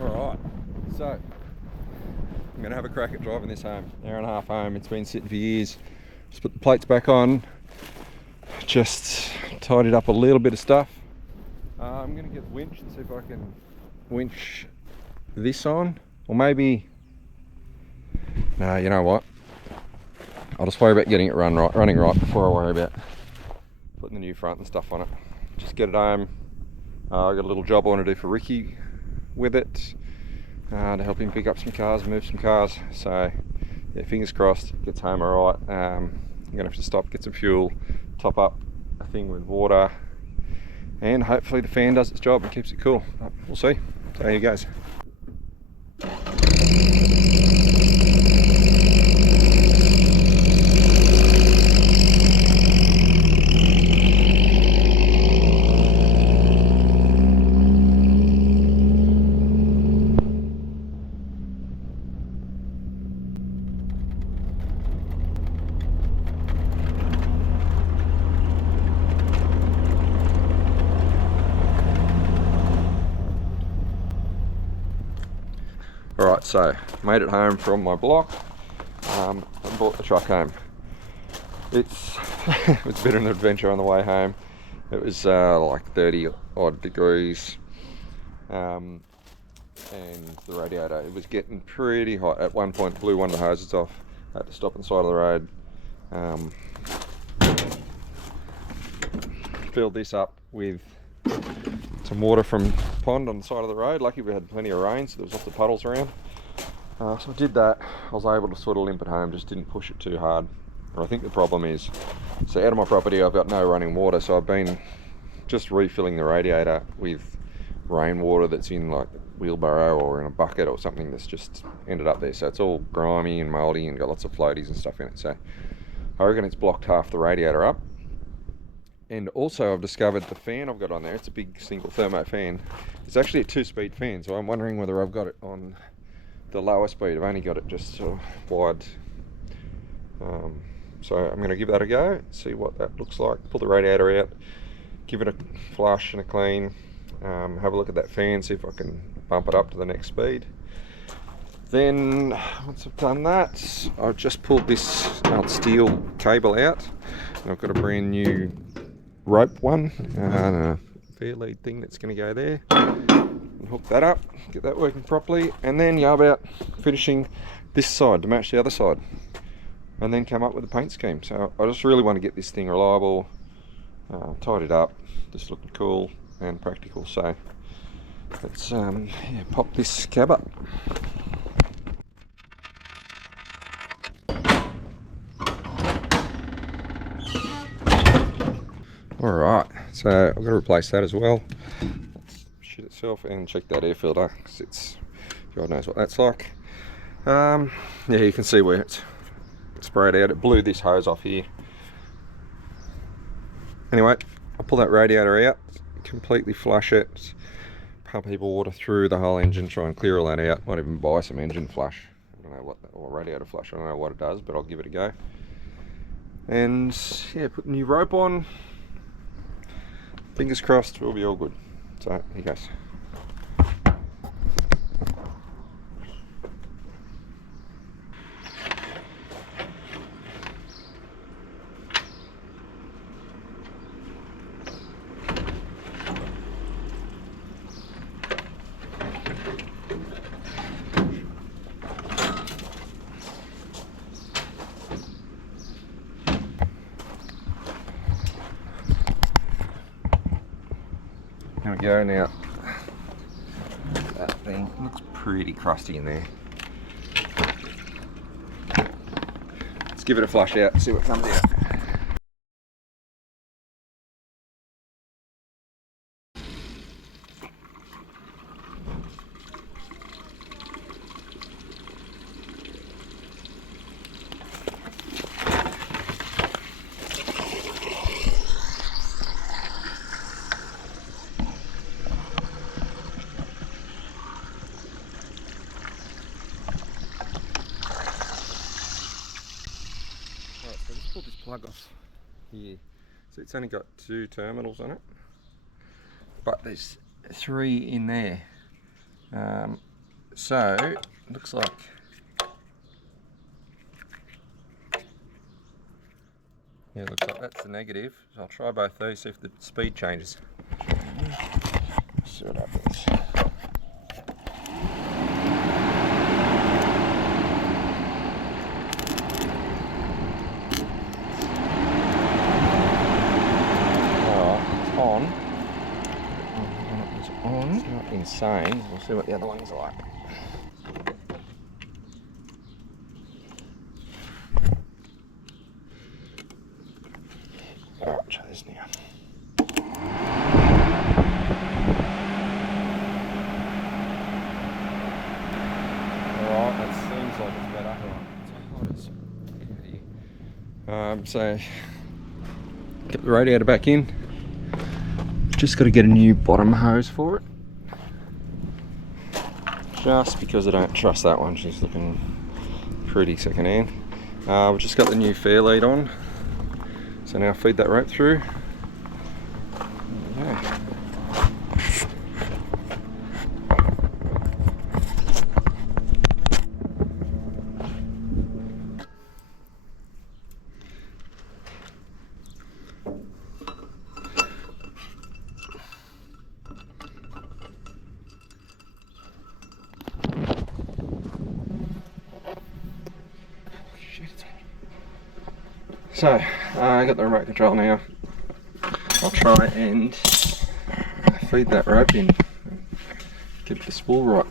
Alright, so I'm going to have a crack at driving this home. Hour and a half home, it's been sitting for years. Just put the plates back on, just tidied up a little bit of stuff. I'm going to get the winch and see if I can winch this on, or maybe, no, you know what, I'll just worry about getting it running right before I worry about putting the new front and stuff on it. Just get it home. I've got a little job I want to do for Ricky with it, to help him pick up some cars, move some cars. So yeah, fingers crossed it gets home alright. I'm gonna have to stop, get some fuel, top up a thing with water, and hopefully the fan does its job and keeps it cool. But we'll see. So here goes. Alright, so made it home from my block, and brought the truck home. It's it was a bit of an adventure on the way home. It was like 30 odd degrees, and the radiator, it was getting pretty hot. At one point blew one of the hoses off. I had to stop on the side of the road, filled this up with some water from the pond on the side of the road. Lucky we had plenty of rain, so there was lots of puddles around. So I did that. I was able to sort of limp it home, just didn't push it too hard. And I think the problem is, so out of my property I've got no running water, so I've been just refilling the radiator with rainwater that's in like a wheelbarrow or in a bucket or something that's just ended up there. So it's all grimy and mouldy and got lots of floaties and stuff in it. So I reckon it's blocked half the radiator up. And also I've discovered the fan I've got on there, it's a big single thermo fan. It's actually a 2-speed fan, so I'm wondering whether I've got it on the lower speed. I've only got it just sort of wide. So I'm going to give that a go, see what that looks like. Pull the radiator out, give it a flush and a clean, have a look at that fan, see if I can bump it up to the next speed. Then once I've done that, I've just pulled this old steel cable out, and I've got a brand new rope one, and a fair lead thing that's going to go there, and hook that up, get that working properly, and then yeah, about finishing this side to match the other side, and then come up with a paint scheme. So I just really want to get this thing reliable, tied it up, just looking cool and practical. So let's pop this cab up. Alright, so I've got to replace that as well. Shit itself, and check that air filter, because it's, God knows what that's like. Yeah, you can see where it's sprayed out. It blew this hose off here. Anyway, I'll pull that radiator out, completely flush it, pump heap of water through the whole engine, try and clear all that out. Might even buy some engine flush. I don't know what, or radiator flush, I don't know what it does, but I'll give it a go. And yeah, put the new rope on. Fingers crossed, we'll be all good. So here goes. There we go. Now that thing looks pretty crusty in there. Let's give it a flush out and see what comes out. Alright, so I just pulled this plug off here. So it's only got 2 terminals on it, but there's 3 in there. So looks like looks like that's the negative. So I'll try both these, see if the speed changes. See what happens. It's not insane. We'll see what the other one's like. Alright, try this now. Alright, that seems like it's better. Alright, so get the radiator back in. Just got to get a new bottom hose for it. Just because I don't trust that one, she's looking pretty secondhand. We've just got the new fair lead on, so now feed that rope through. There we go. So, I got the remote control now. I'll try and feed that rope in, get the spool right.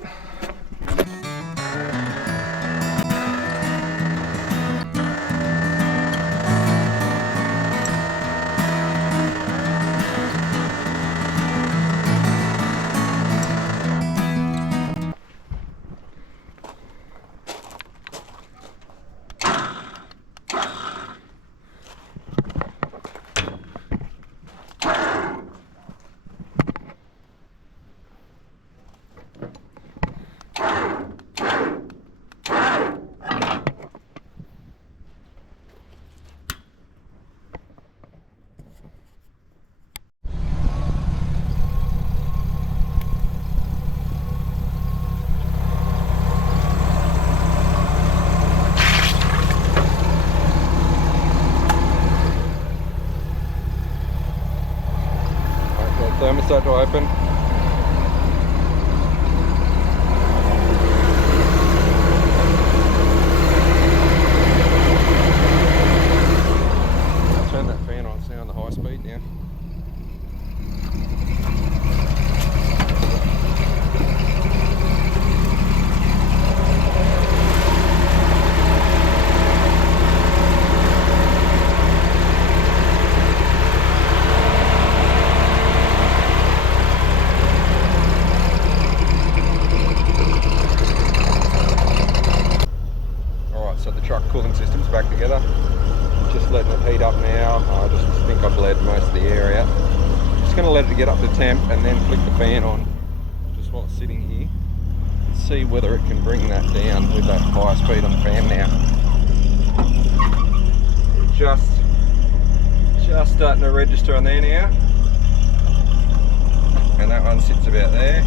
Thermostat to open. I'll turn that fan on, it's now on the high speed now. So the truck cooling system's back together. Just letting it heat up now. I just think I bled most of the air out. Just going to let it get up to temp and then flick the fan on just while it's sitting here. And see whether it can bring that down with that higher speed on the fan now. Just starting to register on there now. And that one sits about there.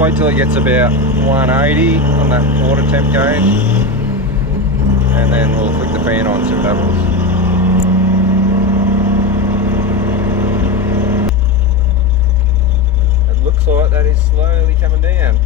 Wait till it gets about 180 on that water temp gauge, and then we'll flick the fan on, see what happens. It looks like that is slowly coming down.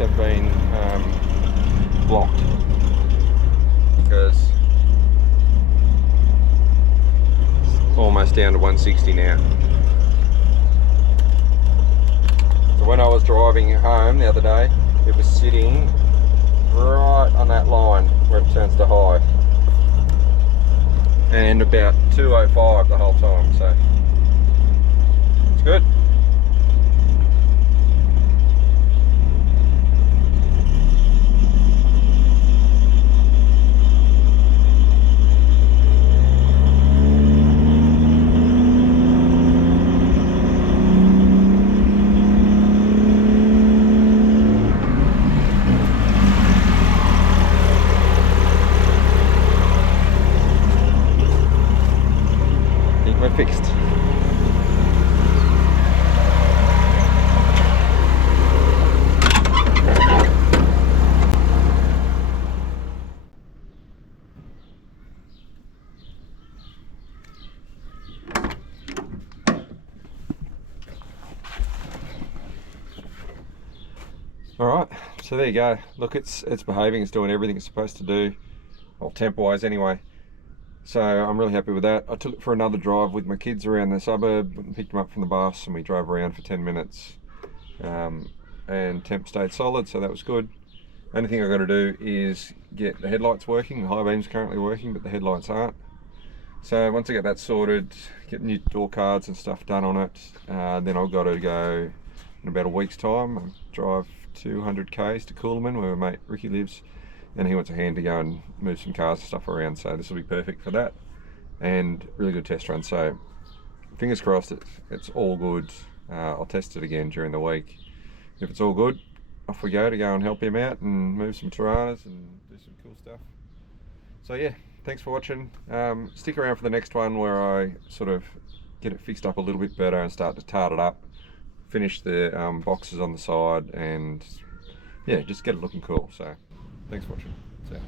have been blocked, because it's almost down to 160 now. So when I was driving home the other day, it was sitting right on that line where it turns to high, and about 205 the whole time, so it's good. We're fixed. Alright, so there you go. Look, it's behaving, it's doing everything it's supposed to do, well, temp-wise anyway. So I'm really happy with that. I took it for another drive with my kids around the suburb, picked them up from the bus, and we drove around for 10 minutes. And temp stayed solid, so that was good. Only thing I've got to do is get the headlights working. The high beam's currently working, but the headlights aren't. So once I get that sorted, get new door cards and stuff done on it, then I've got to go in about a week's time and drive 200 k's to Coolman, where my mate Ricky lives, and he wants a hand to go and move some cars and stuff around, so this will be perfect for that, and really good test run. So fingers crossed it's all good. I'll test it again during the week. If it's all good, off we go to go and help him out and move some Tiranas and do some cool stuff. So yeah, thanks for watching. Stick around for the next one, where I sort of get it fixed up a little bit better and start to tart it up, finish the boxes on the side, and yeah, just get it looking cool. So thanks for watching. See ya.